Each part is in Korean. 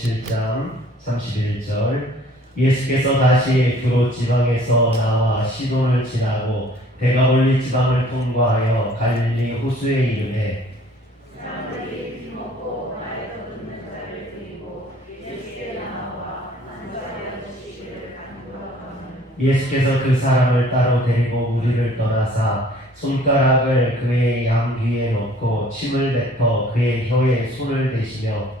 7장 31절. 예수께서 다시 두로 지방에서 나와 시돈을 지나고 대가볼리 지방을 통과하여 갈릴리 호수에 간구하면 예수께서 그 사람을 따로 데리고 무리를 떠나사 손가락을 그의 양 귀에 놓고 침을 뱉어 그의 혀에 손을 대시며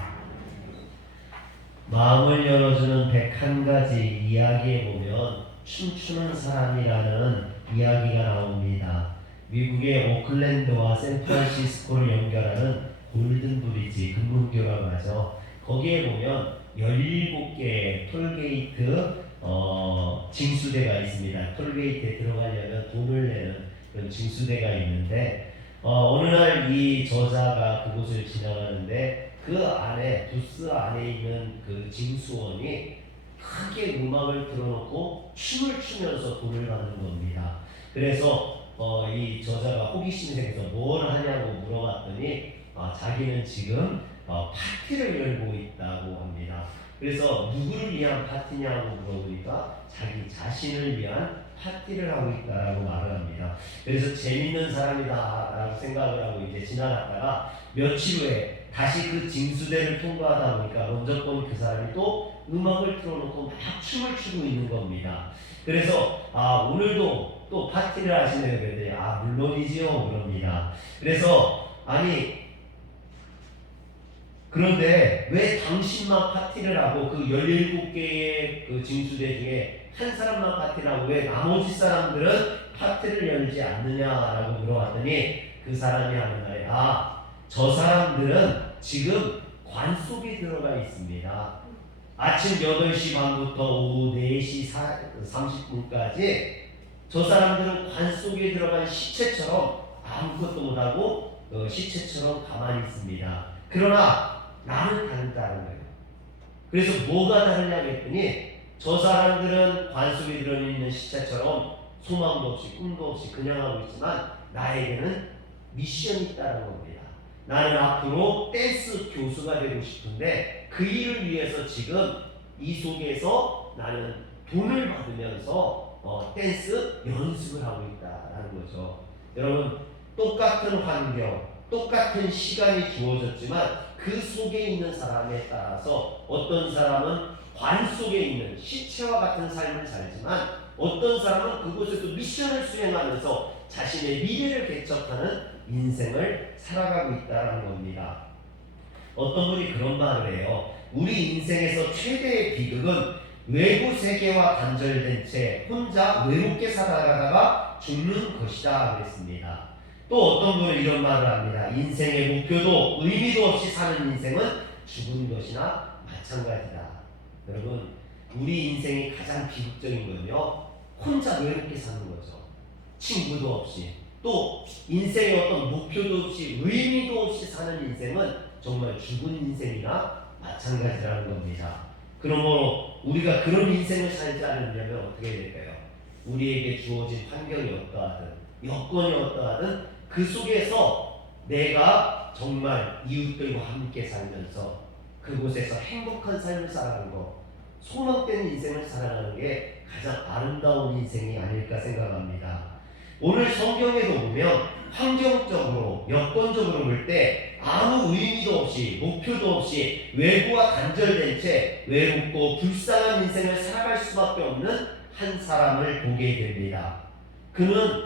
마음을 열어주는 101가지 이야기에 보면 춤추는 사람이라는 이야기가 나옵니다 미국의 오클랜드와 샌프란시스코를 연결하는 골든 브리지 금문교라고 하죠 거기에 보면 17개의 톨게이트 어, 징수대가 있습니다. 톨게이트에 들어가려면 돈을 내는 그런 징수대가 있는데 어, 어느 날 이 저자가 그곳을 지나가는데 그 안에 부스 안에 있는 그 징수원이 크게 음악을 틀어놓고 춤을 추면서 돈을 받는 겁니다. 그래서 어, 이 저자가 호기심이 생겨서 뭘 하냐고 물어봤더니 아, 자기는 지금 어, 파티를 열고 있다고 합니다. 그래서 누구를 위한 파티냐고 물어보니까 자기 자신을 위한 파티를 하고 있다라고 말을 합니다. 그래서 재밌는 사람이다라고 생각을 하고 이제 지나갔다가 며칠 후에 다시 그 징수대를 통과하다 보니까 먼저 본 그 사람이 또 음악을 틀어놓고 막 춤을 추고 있는 겁니다. 그래서 아 오늘도 또 파티를 하시네요. 그랬더니 아 물론이지요 그럽니다. 그래서 아니 그런데 왜 당신만 파티를 하고 그 17개의 그 징수대 중에 한 사람만 파티를 하고 왜 나머지 사람들은 파티를 열지 않느냐라고 물어봤더니 그 사람이 하는 말이 아, 저 사람들은 지금 관 속에 들어가 있습니다. 아침 8시 반부터 오후 4시 30분까지 저 사람들은 관 속에 들어간 시체처럼 아무것도 못하고 어, 시체처럼 가만히 있습니다. 그러나 나는 다르다는 거예요. 그래서 뭐가 다르냐고 했더니 저 사람들은 관 속에 들어있는 시체처럼 소망도 없이 꿈도 없이 그냥 하고 있지만 나에게는 미션이 있다는 겁니다. 나는 앞으로 댄스 교수가 되고 싶은데 그 일을 위해서 지금 이 속에서 나는 돈을 받으면서 어, 댄스 연습을 하고 있다라는 거죠. 여러분 똑같은 환경, 똑같은 시간이 주어졌지만 그 속에 있는 사람에 따라서 어떤 사람은 관 속에 있는 시체와 같은 삶을 살지만 어떤 사람은 그곳에서 미션을 수행하면서 자신의 미래를 개척하는 인생을 살아가고 있다는 겁니다. 어떤 분이 그런 말을 해요. 우리 인생에서 최대의 비극은 외부 세계와 단절된 채 혼자 외롭게 살아가다가 죽는 것이다 그랬습니다. 또 어떤 분은 이런 말을 합니다. 인생의 목표도 의미도 없이 사는 인생은 죽은 것이나 마찬가지다. 여러분, 우리 인생이 가장 비극적인 건요. 혼자 외롭게 사는 거죠. 친구도 없이 또 인생의 어떤 목표도 없이 의미도 없이 사는 인생은 정말 죽은 인생이나 마찬가지라는 겁니다. 그러므로 우리가 그런 인생을 살지 않으려면 어떻게 될까요? 우리에게 주어진 환경이 어떠하든 여건이 어떠하든 그 속에서 내가 정말 이웃들과 함께 살면서 그곳에서 행복한 삶을 살아가는 것, 소망된 인생을 살아가는 게 가장 아름다운 인생이 아닐까 생각합니다. 오늘 성경에도 보면 환경적으로, 여건적으로 볼 때 아무 의미도 없이, 목표도 없이 외부와 단절된 채 외롭고 불쌍한 인생을 살아갈 수밖에 없는 한 사람을 보게 됩니다. 그는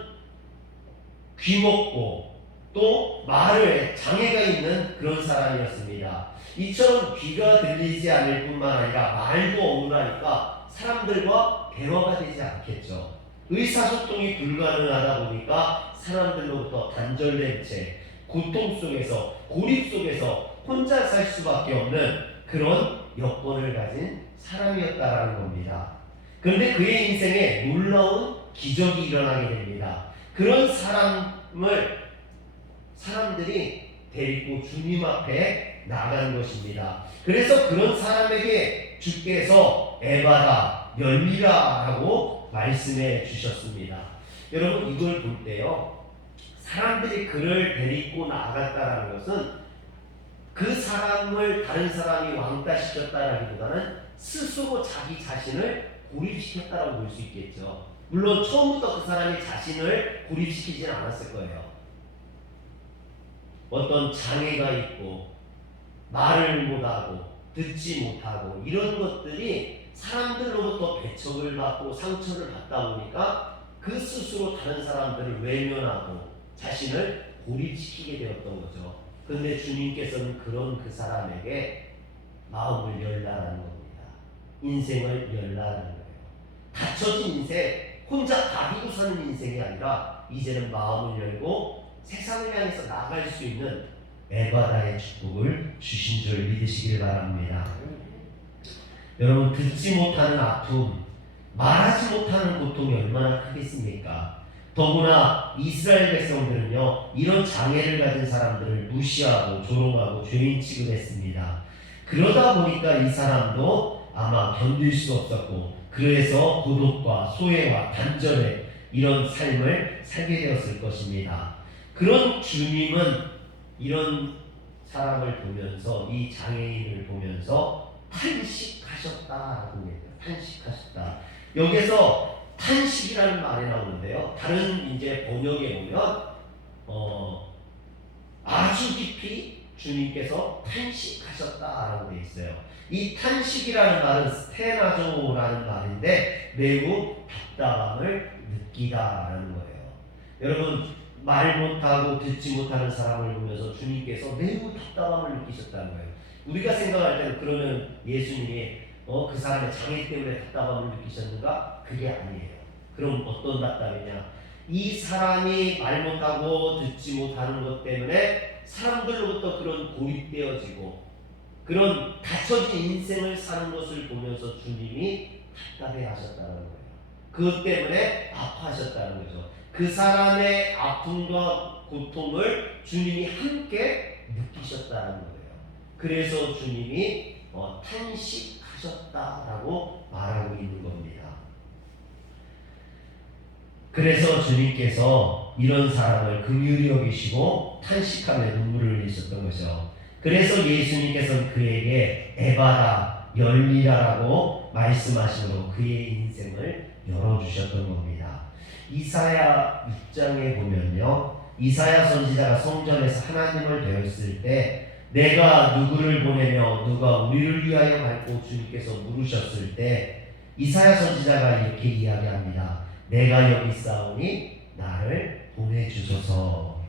귀먹고 또 말을 장애가 있는 그런 사람이었습니다. 이처럼 귀가 들리지 않을 뿐만 아니라 말도 없으니까 사람들과 대화가 되지 않겠죠. 의사소통이 불가능하다 보니까 사람들로부터 단절된 채 고통 속에서 고립 속에서 혼자 살 수밖에 없는 그런 여건을 가진 사람이었다라는 겁니다. 그런데 그의 인생에 놀라운 기적이 일어나게 됩니다. 그런 사람을 사람들이 데리고 주님 앞에 나가는 것입니다. 그래서 그런 사람에게 주께서 에바다 열리라 라고 말씀해 주셨습니다. 여러분 이걸 볼 때요. 사람들이 그를 데리고 나갔다라는 것은 그 사람을 다른 사람이 왕따시켰다라기보다는 스스로 자기 자신을 고립시켰다라고 볼 수 있겠죠. 물론 처음부터 그 사람이 자신을 고립시키진 않았을 거예요. 어떤 장애가 있고 말을 못하고 듣지 못하고 이런 것들이 사람들로부터 배척을 받고 상처를 받다 보니까 그 스스로 다른 사람들을 외면하고 자신을 고립시키게 되었던 거죠. 그런데 주님께서는 그런 그 사람에게 마음을 열라라는 겁니다. 인생을 열라라는 거예요. 닫혀진 인생, 혼자 다비고 사는 인생이 아니라 이제는 마음을 열고 세상을 향해서 나갈 수 있는 에바다의 축복을 주신 줄 믿으시길 바랍니다. 여러분 듣지 못하는 아픔, 말하지 못하는 고통이 얼마나 크겠습니까? 더구나 이스라엘 백성들은요 이런 장애를 가진 사람들을 무시하고 조롱하고 죄인 취급했습니다. 그러다 보니까 이 사람도 아마 견딜 수 없었고 그래서 고독과 소외와 단절의 이런 삶을 살게 되었을 것입니다. 그런 주님은 이런 사람을 보면서 이 장애인을 보면서 탄식하셨다라고 얘기해요. 탄식하셨다. 여기서 탄식이라는 말이 나오는데요. 다른 이제 번역에 보면 어, 아주 깊이 주님께서 탄식하셨다라고 되어 있어요. 이 탄식이라는 말은 스테나조라는 말인데 매우 답답함을 느끼다라는 거예요. 여러분 말 못하고 듣지 못하는 사람을 보면서 주님께서 매우 답답함을 느끼셨다는 거예요. 우리가 생각할 때는 그러면 예수님이 어, 그 사람의 장애 때문에 답답함을 느끼셨는가? 그게 아니에요. 그럼 어떤 답답이냐? 이 사람이 말 못하고 듣지 못하는 것 때문에 사람들로부터 그런 고립되어지고 그런 닫혀진 인생을 사는 것을 보면서 주님이 답답해 하셨다는 거예요. 그것 때문에 아파하셨다는 거죠. 그 사람의 아픔과 고통을 주님이 함께 느끼셨다는 거예요. 그래서 주님이 어, 탄식하셨다라고 말하고 있는 겁니다. 그래서 주님께서 이런 사람을 긍휼히 여기시고 탄식하며 눈물을 흘리셨던 거죠. 그래서 예수님께서는 그에게 에바다 열리라라고 말씀하심으로 그의 인생을 열어주셨던 겁니다. 이사야 6장에 보면요. 이사야 선지자가 성전에서 하나님을 배웠을 때 내가 누구를 보내며 누가 우리를 위하여 갈고 주님께서 물으셨을 때 이사야 선지자가 이렇게 이야기합니다. 내가 여기 있사오니 나를 보내주소서.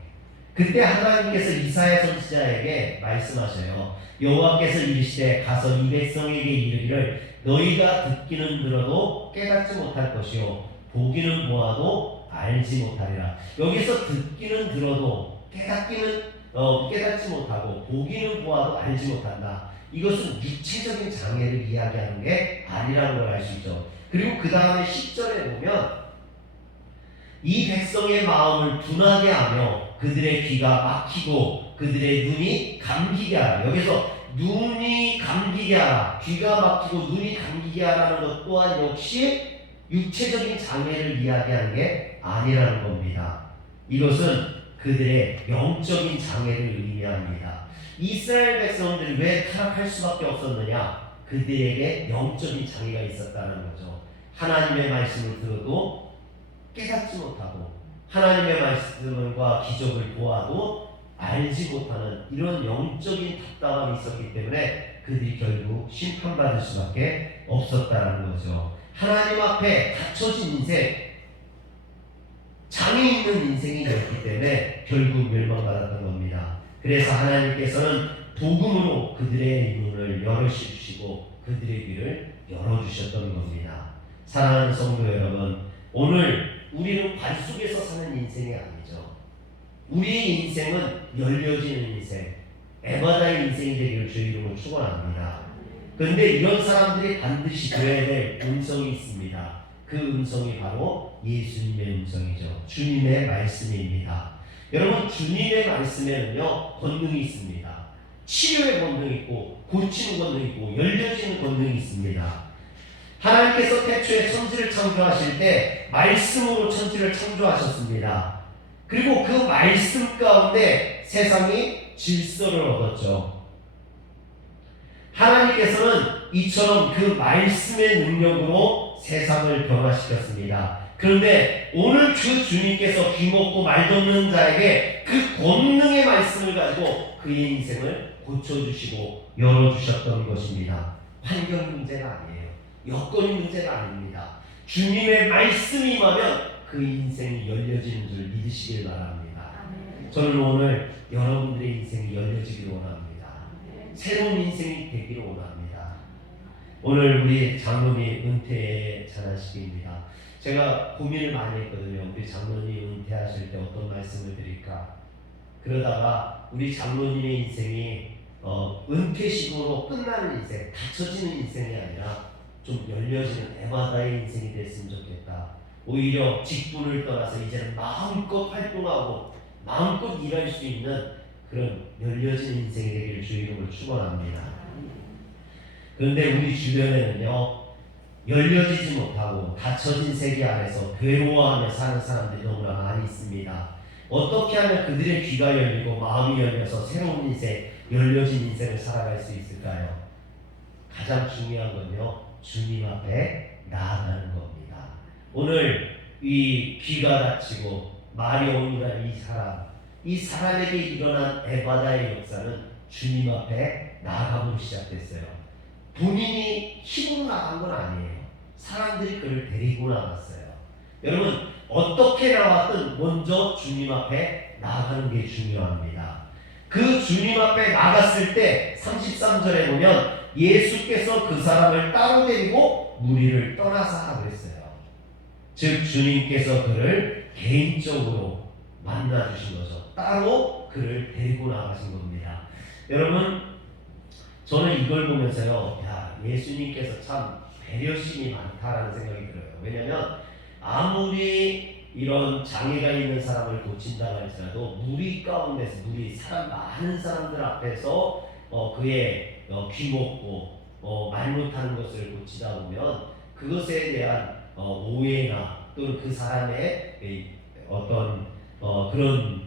그때 하나님께서 이사야 선지자에게 말씀하셔요. 여호와께서 이르시되 가서 이 백성에게 이르기를 너희가 듣기는 들어도 깨닫지 못할 것이요 보기는 보아도 알지 못하리라. 여기서 듣기는 들어도 깨닫기는 어, 깨닫지 못하고 보기는 보아도 알지 못한다. 이것은 육체적인 장애를 이야기하는 게 아니라는 걸 알 수 있죠. 그리고 그 다음에 10절에 보면 이 백성의 마음을 둔하게 하며 그들의 귀가 막히고 그들의 눈이 감기게 하라. 여기서 눈이 감기게 하라. 귀가 막히고 눈이 감기게 하라는 것 또한 역시 육체적인 장애를 이야기하는 게 아니라는 겁니다. 이것은 그들의 영적인 장애를 의미합니다. 이스라엘 백성들이 왜 타락할 수밖에 없었느냐? 그들에게 영적인 장애가 있었다는 거죠. 하나님의 말씀을 들어도 깨닫지 못하고 하나님의 말씀과 기적을 보아도 알지 못하는 이런 영적인 답답함이 있었기 때문에 그들이 결국 심판받을 수밖에 없었다는 거죠. 하나님 앞에 닫혀진 인생, 장애 있는 인생이었기 때문에 결국 멸망받았던 겁니다. 그래서 하나님께서는 복음으로 그들의 눈을 열어주시고 그들의 귀를 열어주셨던 겁니다. 사랑하는 성도 여러분, 오늘 우리는 관 속에서 사는 인생이 아니죠. 우리의 인생은 열려지는 인생, 에바다의 인생이 되기를 주의 이름으로 축원합니다. 그런데 이런 사람들이 반드시 들어야 될 음성이 있습니다. 그 음성이 바로 예수님의 음성이죠. 주님의 말씀입니다. 여러분 주님의 말씀에는요 권능이 있습니다. 치료의 권능이 있고 고치는 권능이 있고 열려지는 권능이 있습니다. 하나님께서 태초에 천지를 창조하실 때 말씀으로 천지를 창조하셨습니다. 그리고 그 말씀 가운데 세상이 질서를 얻었죠. 하나님께서는 이처럼 그 말씀의 능력으로 세상을 변화시켰습니다. 그런데 오늘 그 주님께서 귀먹고 말없는 자에게 그 권능의 말씀을 가지고 그의 인생을 고쳐주시고 열어주셨던 것입니다. 환경 문제가 아니에요. 여건이 문제가 아닙니다. 주님의 말씀이 임하면 그 인생이 열려지는 줄 믿으시길 바랍니다. 저는 오늘 여러분들의 인생이 열려지기를 원합니다. 새로운 인생이 되기를 원합니다. 오늘 우리 장로님 은퇴의 장례식입니다. 제가 고민을 많이 했거든요. 우리 장로님 은퇴하실 때 어떤 말씀을 드릴까? 그러다가 우리 장로님의 인생이 어, 은퇴식으로 끝나는 인생, 닫혀지는 인생이 아니라 좀 열려지는 에바다의 인생이 됐으면 좋겠다. 오히려 직분을 떠나서 이제는 마음껏 활동하고 마음껏 일할 수 있는 그런 열려진 인생이 되기를 주의 이름으로 축원합니다. 그런데 우리 주변에는요 열려지지 못하고 닫혀진 세계 안에서 괴로워하며 사는 사람들이 너무나 많이 있습니다. 어떻게 하면 그들의 귀가 열리고 마음이 열려서 새로운 인생, 열려진 인생을 살아갈 수 있을까요? 가장 중요한 건요 주님 앞에 나아가는 겁니다. 오늘 이 귀가 닫히고 말이 오늘날 이 사람, 이 사람에게 일어난 에바다의 역사는 주님 앞에 나아감으로 시작됐어요. 본인이 힘으로 나간 건 아니에요. 사람들이 그를 데리고 나갔어요. 여러분 어떻게 나왔든 먼저 주님 앞에 나가는 게 중요합니다. 그 주님 앞에 나갔을 때 33절에 보면 예수께서 그 사람을 따로 데리고 무리를 떠나서 그랬어요. 즉 주님께서 그를 개인적으로 만나 주신 거죠. 따로 그를 데리고 나가신 겁니다. 여러분 저는 이걸 보면서요. 야, 예수님께서 참 배려심이 많다라는 생각이 들어요. 왜냐면 아무리 이런 장애가 있는 사람을 고친다고 할지라도 무리 가운데서 무리 사람 많은 사람들 앞에서 어, 그의 어, 귀먹고 어, 말 못하는 것을 고치다 보면 그것에 대한 어, 오해나 또는 그 사람의 이 어떤 어, 그런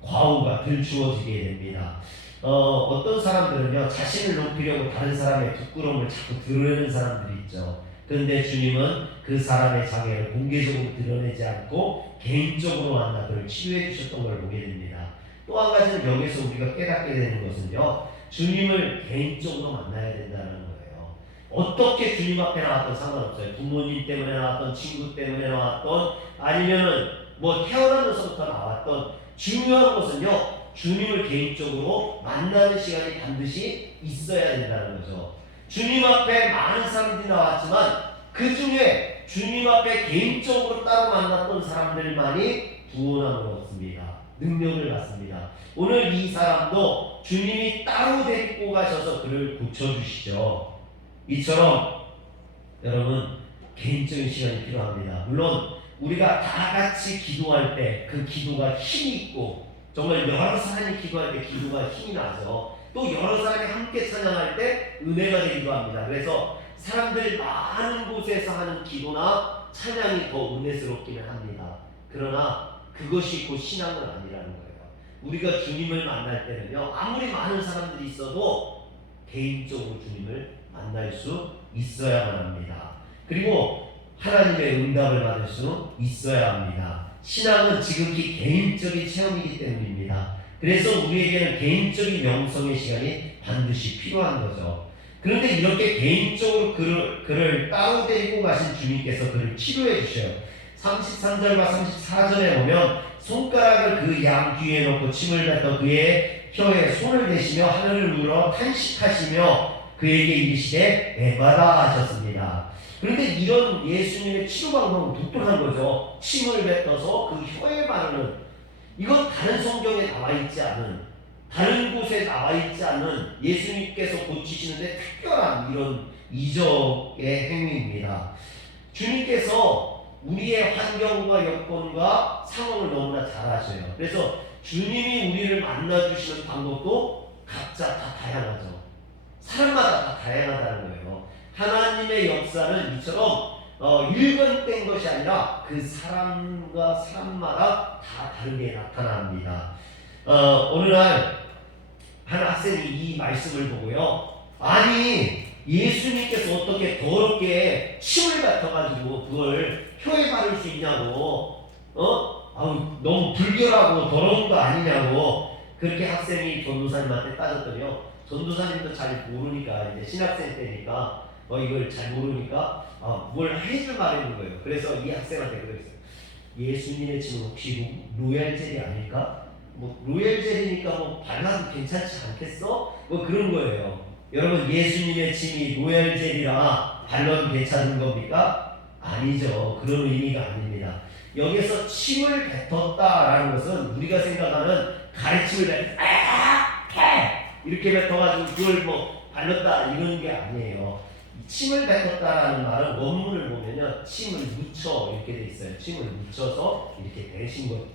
과오가 들추어지게 됩니다. 어, 어떤 사람들은요 자신을 높이려고 다른 사람의 부끄러움을 자꾸 드러내는 사람들이 있죠. 그런데 주님은 그 사람의 장애를 공개적으로 드러내지 않고 개인적으로 만나 그를 치유해 주셨던 걸 보게 됩니다. 또 한 가지는 여기서 우리가 깨닫게 되는 것은요 주님을 개인적으로 만나야 된다는 거예요. 어떻게 주님 앞에 나왔던 상관없어요. 부모님 때문에 나왔던 친구 때문에 나왔던 아니면은 뭐 태어나면서부터 나왔던 중요한 것은요 주님을 개인적으로 만나는 시간이 반드시 있어야 된다는 거죠. 주님 앞에 많은 사람들이 나왔지만 그 중에 주님 앞에 개인적으로 따로 만났던 사람들만이 구원함을 얻습니다. 능력을 받습니다. 오늘 이 사람도 주님이 따로 데리고 가셔서 그를 고쳐주시죠. 이처럼 여러분 개인적인 시간이 필요합니다. 물론 우리가 다 같이 기도할 때 그 기도가 힘이 있고 정말 여러 사람이 기도할 때 기도가 힘이 나죠. 또 여러 사람이 함께 찬양할 때 은혜가 되기도 합니다. 그래서 사람들 많은 곳에서 하는 기도나 찬양이 더 은혜스럽기는 합니다. 그러나 그것이 곧 신앙은 아니라는 거예요. 우리가 주님을 만날 때는요, 아무리 많은 사람들이 있어도 개인적으로 주님을 만날 수 있어야만 합니다. 그리고 하나님의 응답을 받을 수 있어야 합니다. 신앙은 지극히 개인적인 체험이기 때문입니다. 그래서 우리에게는 개인적인 명성의 시간이 반드시 필요한 거죠. 그런데 이렇게 개인적으로 그를, 그를 따로 데리고 가신 주님께서 그를 치료해 주셔요. 33절과 34절에 보면 손가락을 그 양 귀에 놓고 침을 뱉어 그의 혀에 손을 대시며 하늘을 물어 탄식하시며 그에게 이르시되 에바다 하셨습니다. 그런데 이런 예수님의 치료 방법은 독특한 거죠. 침을 뱉어서 그 혀에 바르는 이건 다른 성경에 나와 있지 않은 다른 곳에 나와 있지 않은 예수님께서 고치시는데 특별한 이런 이적의 행위입니다. 주님께서 우리의 환경과 여건과 상황을 너무나 잘 아셔요. 그래서 주님이 우리를 만나주시는 방법도 각자 다 다양하죠. 사람마다 다 다양하다는 거예요. 하나님의 역사는 이처럼 어, 일관된 것이 아니라 그 사람과 사람마다 다 다르게 나타납니다. 어, 어느 날 한 학생이 이 말씀을 보고요. 아니 예수님께서 어떻게 더럽게 침을 뱉어가지고 그걸 혀에 바를 수 있냐고 어? 아우 너무 불결하고 더러운 거 아니냐고 그렇게 학생이 전도사님한테 따졌더니요. 전도사님도 잘 모르니까 이제 신학생 때니까 어 이걸 잘 모르니까 아, 뭘 해줄 말했는 거예요. 그래서 이 학생한테 그랬어요. 예수님의 침은 혹시 로- 로얄 젤이 아닐까? 뭐 로얄 젤이니까 뭐 발라도 괜찮지 않겠어? 뭐 그런 거예요. 여러분 예수님의 침이 로얄 젤이라 발라도 괜찮은 겁니까? 아니죠. 그런 의미가 아닙니다. 여기서 침을 뱉었다라는 것은 우리가 생각하는 가르침을 뱉, 아, 해! 이렇게 뱉어가지고 그걸 뭐 발랐다 이런 게 아니에요. 침을 뱉었다라는 말은 원문을 보면요, 침을 묻혀 이렇게 돼 있어요. 침을 묻혀서 이렇게 대신 거죠.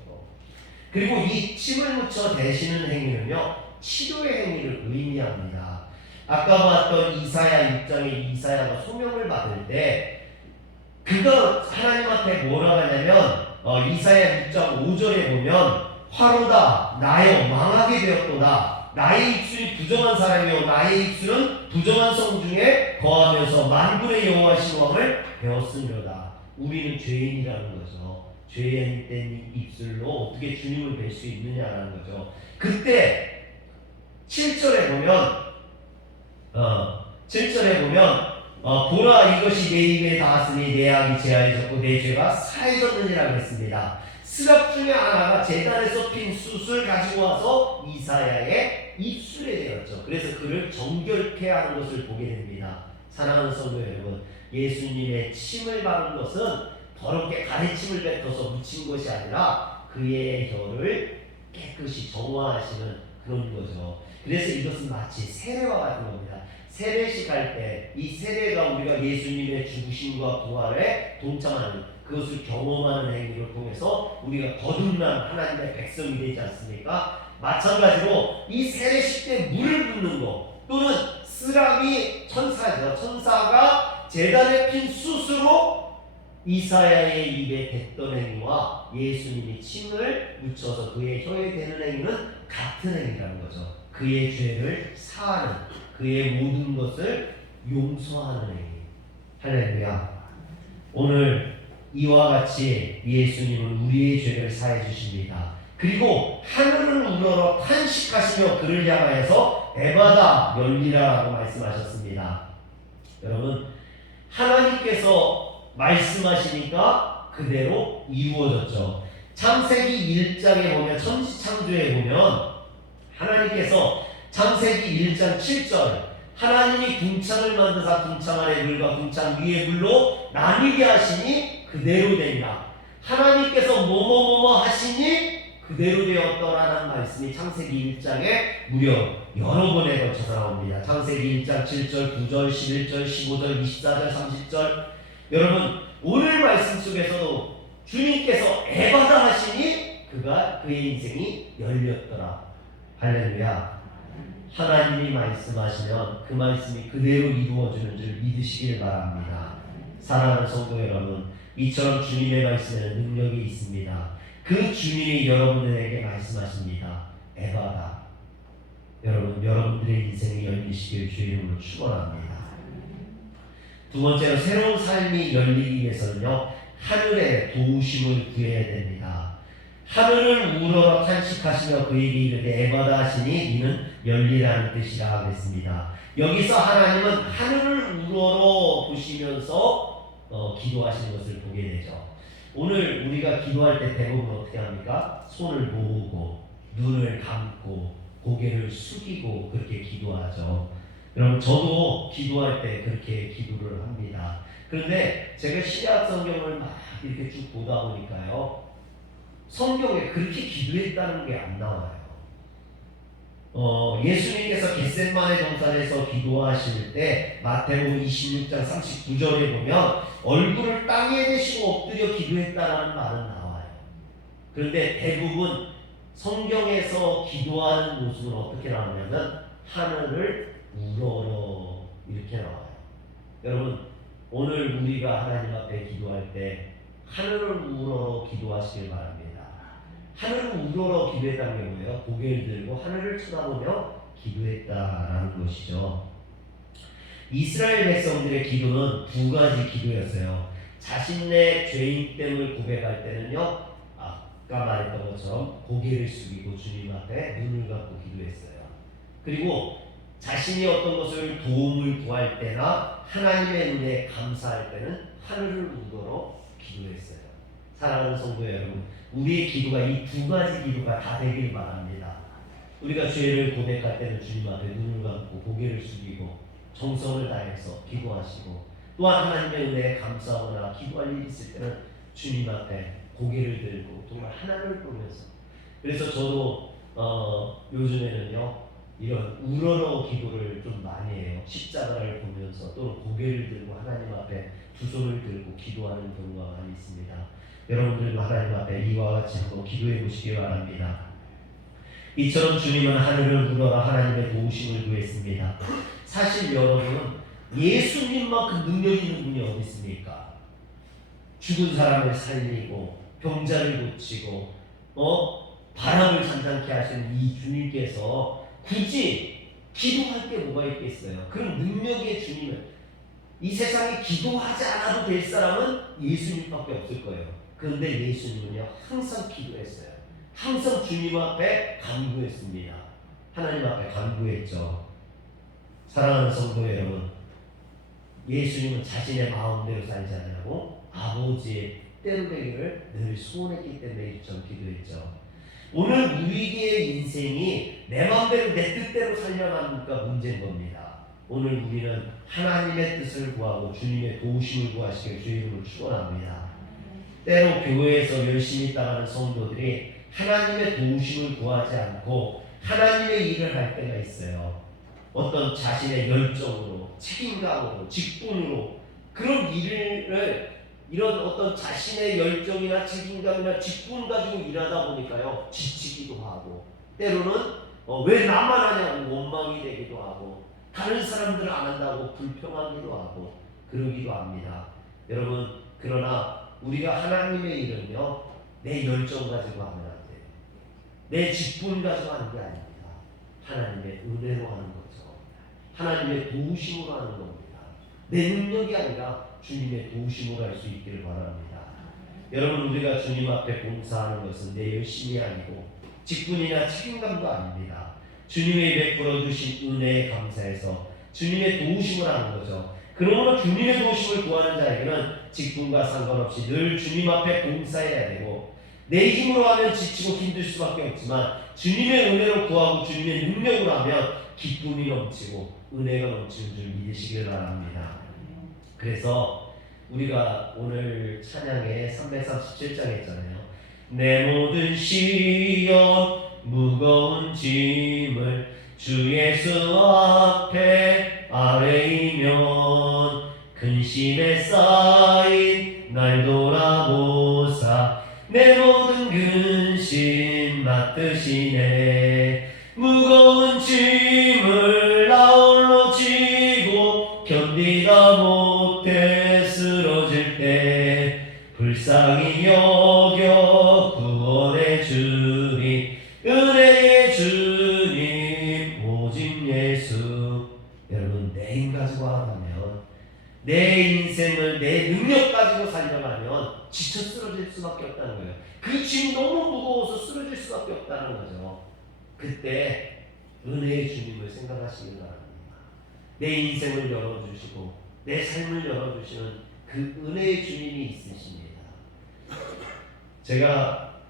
그리고 이 침을 묻혀 대시는 행위는요, 치료의 행위를 의미합니다. 아까 봤던 이사야 6장의 이사야가 소명을 받을 때, 그거 하나님한테 뭐라 하냐면, 어, 이사야 6장 5절에 보면, 화로다, 나여 망하게 되었도다. 나의 입술이 부정한 사람이요, 나의 입술은 부정한 성 중에 거하면서 만군의 여호와 신왕을 배웠으며다. 우리는 죄인이라는 거죠. 죄인된 입술로 어떻게 주님을 뵐 수 있느냐라는 거죠. 그때 7절에 보면 어 7절에 보면 어, 보라 이것이 내 입에 닿았으니 내 악이 제하여졌고 내 죄가 사해졌느니라 그랬습니다. 스랍 중에 하나가 재단에서 핀 숯을 가지고 와서 이사야의 입술에 대었죠. 그래서 그를 정결케 하는 것을 보게 됩니다. 사랑하는 성도 여러분, 예수님의 침을 바른 것은 더럽게 가래침을 뱉어서 묻힌 것이 아니라 그의 혀를 깨끗이 정화하시는 그런 거죠. 그래서 이것은 마치 세례와 같은 겁니다. 세례식 할 때 이 세례가 우리가 예수님의 죽으심과 부활에 동참하는 그것을 경험하는 행위를 통해서 우리가 거듭난 하나님의 백성이 되지 않습니까? 마찬가지로 이 세례식 때 물을 붓는 거 또는 쓰라미 천사죠. 천사가 재단에 핀 숯으로 이사야의 입에 댔던 행위와 예수님이 침을 묻혀서 그의 혀에 대는 행위는 같은 행위라는 거죠. 그의 죄를 사하는 그의 모든 것을 용서하는 행위. 할렐루야. 오늘 이와 같이 예수님은 우리의 죄를 사해 주십니다. 그리고 하늘을 우러러 탄식하시며 그를 향하여서 에바다 열리라라고 말씀하셨습니다. 여러분 하나님께서 말씀하시니까 그대로 이루어졌죠. 창세기 1장에 보면 천지창조에 보면 하나님께서 창세기 1장 7절 하나님이 궁창을 만드사 궁창 아래 물과 궁창 위에 물로 나뉘게 하시니 그대로 되니라. 하나님께서 뭐뭐뭐뭐 하시니 그대로 되었더라는 말씀이 창세기 1장에 무려 여러 번에 걸쳐서 나옵니다. 창세기 1장 7절, 9절, 11절, 15절, 24절, 30절. 여러분 오늘 말씀 속에서도 주님께서 에바다 하시니 그가 그의 인생이 열렸더라. 할렐루야. 하나님이 말씀하시면 그 말씀이 그대로 이루어지는 줄 믿으시길 바랍니다. 사랑하는 성도 여러분, 이처럼 주님의 말씀에는 능력이 있습니다. 그 주님이 여러분들에게 말씀하십니다. 에바다. 여러분, 여러분들의 인생이 열리시길 주의 이름으로 축원합니다. 두 번째로 새로운 삶이 열리기 위해서는요, 하늘의 도우심을 구해야 됩니다. 하늘을 우러러 탄식하시며 그에게 이르되 에바다 하시니 이는 열리라는 뜻이라 하겠습니다. 여기서 하나님은 하늘을 우러러 보시면서 어, 기도하시는 것을 보게 되죠. 오늘 우리가 기도할 때 대부분 어떻게 합니까? 손을 모으고 눈을 감고 고개를 숙이고 그렇게 기도하죠. 그럼 저도 기도할 때 그렇게 기도를 합니다. 그런데 제가 신약 성경을 막 이렇게 쭉 보다 보니까요. 성경에 그렇게 기도했다는 게 안 나와요. 어, 예수님께서 겟셋만의 동산에서 기도하실 때 마태복음 26장 39절에 보면 얼굴을 땅에 대시고 엎드려 기도했다라는 말은 나와요. 그런데 대부분 성경에서 기도하는 모습은 어떻게 나오냐면 하늘을 우러러 이렇게 나와요. 여러분 오늘 우리가 하나님 앞에 기도할 때 하늘을 우러러 기도하시길 바랍니다. 하늘을 우러러 기도했다는 게 뭐예요? 고개를 들고 하늘을 쳐다보며 기도했다라는 것이죠. 이스라엘 백성들의 기도는 두 가지 기도였어요. 자신의 죄인됨을 고백할 때는요, 아까 말했던 것처럼 고개를 숙이고 주님 앞에 눈을 감고 기도했어요. 그리고 자신이 어떤 것을 도움을 구할 때나 하나님의 은혜에 감사할 때는 하늘을 우러러 기도했어요. 사랑하는 성도 여러분, 우리의 기도가 이 두 가지 기도가 다 되길 바랍니다. 우리가 죄를 고백할 때는 주님 앞에 눈을 감고 고개를 숙이고 정성을 다해서 기도하시고 또한 하나님의 은혜에 감사하거나 기도할 일이 있을 때는 주님 앞에 고개를 들고 정말 하나님을 보면서. 그래서 저도 어, 요즘에는요 이런 우러러 기도를 좀 많이 해요. 십자가를 보면서 또는 고개를 들고 하나님 앞에 두 손을 들고 기도하는 경우가 많이 있습니다 여러분들도 하나님 앞에 이와 같이 한번 기도해 보시기 바랍니다 이처럼 주님은 하늘을 우러러 하나님의 도우심을 구했습니다 사실 여러분 예수님만큼 능력 있는 분이 어디 있습니까? 죽은 사람을 살리고 병자를 고치고 어 바람을 잠잠케 하시는 이 주님께서 굳이 기도할 게 뭐가 있겠어요? 그런 능력의 주님은 이 세상에 기도하지 않아도 될 사람은 예수님밖에 없을 거예요. 그런데 예수님은요 항상 기도했어요. 항상 주님 앞에 간구했습니다. 하나님 앞에 간구했죠. 사랑하는 성도 여러분, 예수님은 자신의 마음대로 살지 않냐고 아버지의 때로 되기를 늘 소원했기 때문에 이처럼 기도했죠. 오늘 우리의 인생이 내 마음대로 내 뜻대로 살려가니까 문제인 겁니다. 오늘 우리는 하나님의 뜻을 구하고 주님의 도우심을 구하시길 이름으로 축원합니다. 때로 교회에서 열심히 따르는 성도들이 하나님의 도우심을 구하지 않고 하나님의 일을 할 때가 있어요. 어떤 자신의 열정으로, 책임감으로, 직분으로 그런 일을 이런 어떤 자신의 열정이나 책임감이나 직분 가지고 일하다 보니까요 지치기도 하고 때로는 어, 왜 나만 하냐고 원망이 되기도 하고 다른 사람들은 안 한다고 불평하기도 하고 그러기도 합니다. 여러분 그러나 우리가 하나님의 일은요 내 열정 가지고 하면 안 돼요. 내 직분 가지고 하는 게 아닙니다. 하나님의 은혜로 하는 거죠. 하나님의 도우심으로 하는 겁니다. 내 능력이 아니라 주님의 도우심으로 할 수 있기를 바랍니다. 여러분 우리가 주님 앞에 봉사하는 것은 내 열심이 아니고 직분이나 책임감도 아닙니다. 주님의 베풀어 주신 은혜에 감사해서 주님의 도우심을 하는 거죠. 그러므로 주님의 도우심을 구하는 자에게는 직분과 상관없이 늘 주님 앞에 봉사해야 되고 내 힘으로 하면 지치고 힘들 수밖에 없지만 주님의 은혜로 구하고 주님의 능력으로 하면 기쁨이 넘치고 은혜가 넘치는 줄 믿으시길 바랍니다. 그래서 우리가 오늘 찬양에 337장 했잖아요. 내 모든 시험 무거운 짐을 주 예수 앞에 아뢰이면 근심에 쌓인 날 돌아보사 내 모든 근심 맡으시네 그때 은혜의 주님을 생각하시길 바랍니다 내 인생을 열어주시고 내 삶을 열어주시는 그 은혜의 주님이 있으십니다. 제가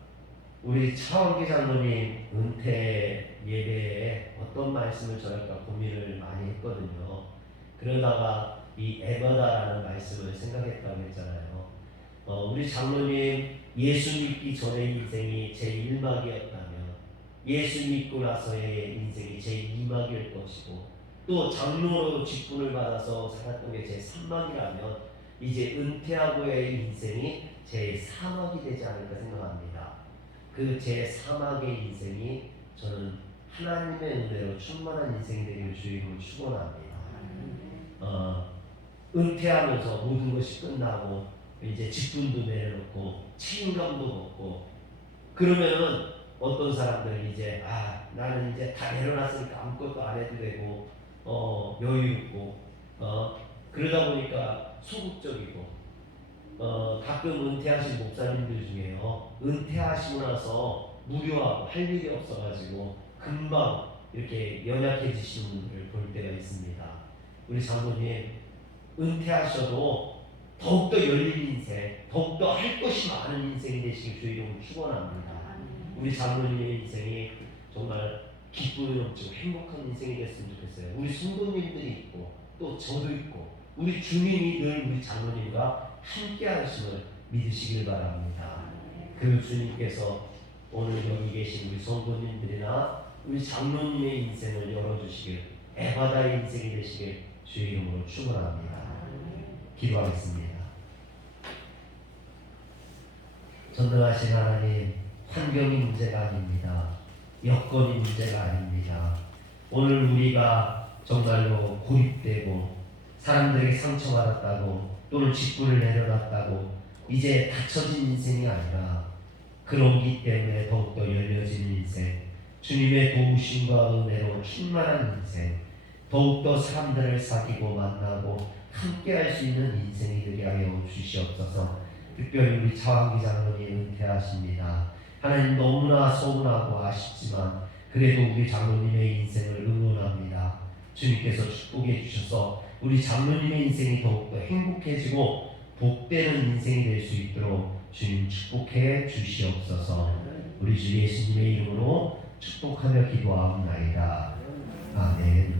우리 차원기 장로님 은퇴 예배에 어떤 말씀을 전할까 고민을 많이 했거든요. 그러다가 이 에버다라는 말씀을 생각했다고 했잖아요. 어, 우리 장로님 예수 믿기 전의 인생이 제 1막이었다면 예수 믿고 나서의 인생이 제 2막일 것이고 또 장로로 직분을 받아서 살았던 게 제 3막이라면 이제 은퇴하고의 인생이 제 4막이 되지 않을까 생각합니다. 그제 4막의 인생이 저는 하나님의 은혜로 충만한 인생이 되기를 주님을 축원합니다. 어, 은퇴하면서 모든 것이 끝나고 이제 직분도 내려놓고 책임감도 먹고 그러면은 어떤 사람들은 이제 아 나는 이제 다 내려놨으니까 아무것도 안 해도 되고 어 여유 있고 어 그러다 보니까 소극적이고 어 가끔 은퇴하신 목사님들 중에요 은퇴하시고 나서 무료하고 할 일이 없어가지고 금방 이렇게 연약해지시는 분들을 볼 때가 있습니다. 우리 장로님 은퇴하셔도 더욱더 열린 인생, 더욱더 할 것이 많은 인생이 되시길 주의 이름으로 축원합니다. 우리 장로님의 인생이 정말 기쁨이 넘치고 행복한 인생이 됐으면 좋겠어요. 우리 성도님들이 있고 또 저도 있고 우리 주님이 늘 우리 장로님과 함께 하심을 믿으시길 바랍니다. 그 주님께서 오늘 여기 계신 우리 성도님들이나 우리 장로님의 인생을 열어주시길 에바다의 인생이 되시길 주의 이름으로 축원합니다. 기도하겠습니다. 전능하신 하나님, 환경이 문제가 아닙니다. 여건이 문제가 아닙니다. 오늘 우리가 정말로 고립되고 사람들에게 상처받았다고 또는 직분을 내려놨다고 이제 닫혀진 인생이 아니라 그런 기 때문에 더욱더 열려진 인생 주님의 도우심과 은혜로 충만한 인생 더욱더 사람들을 사귀고 만나고 함께 할 수 있는 인생이 되게 하여 주시옵소서 특별히 우리 차왕기 장로님 은퇴하십니다 하나님 너무나 서운하고 아쉽지만 그래도 우리 장로님의 인생을 응원합니다. 주님께서 축복해 주셔서 우리 장로님의 인생이 더욱더 행복해지고 복되는 인생이 될 수 있도록 주님 축복해 주시옵소서. 우리 주 예수님의 이름으로 축복하며 기도하옵나이다. 아멘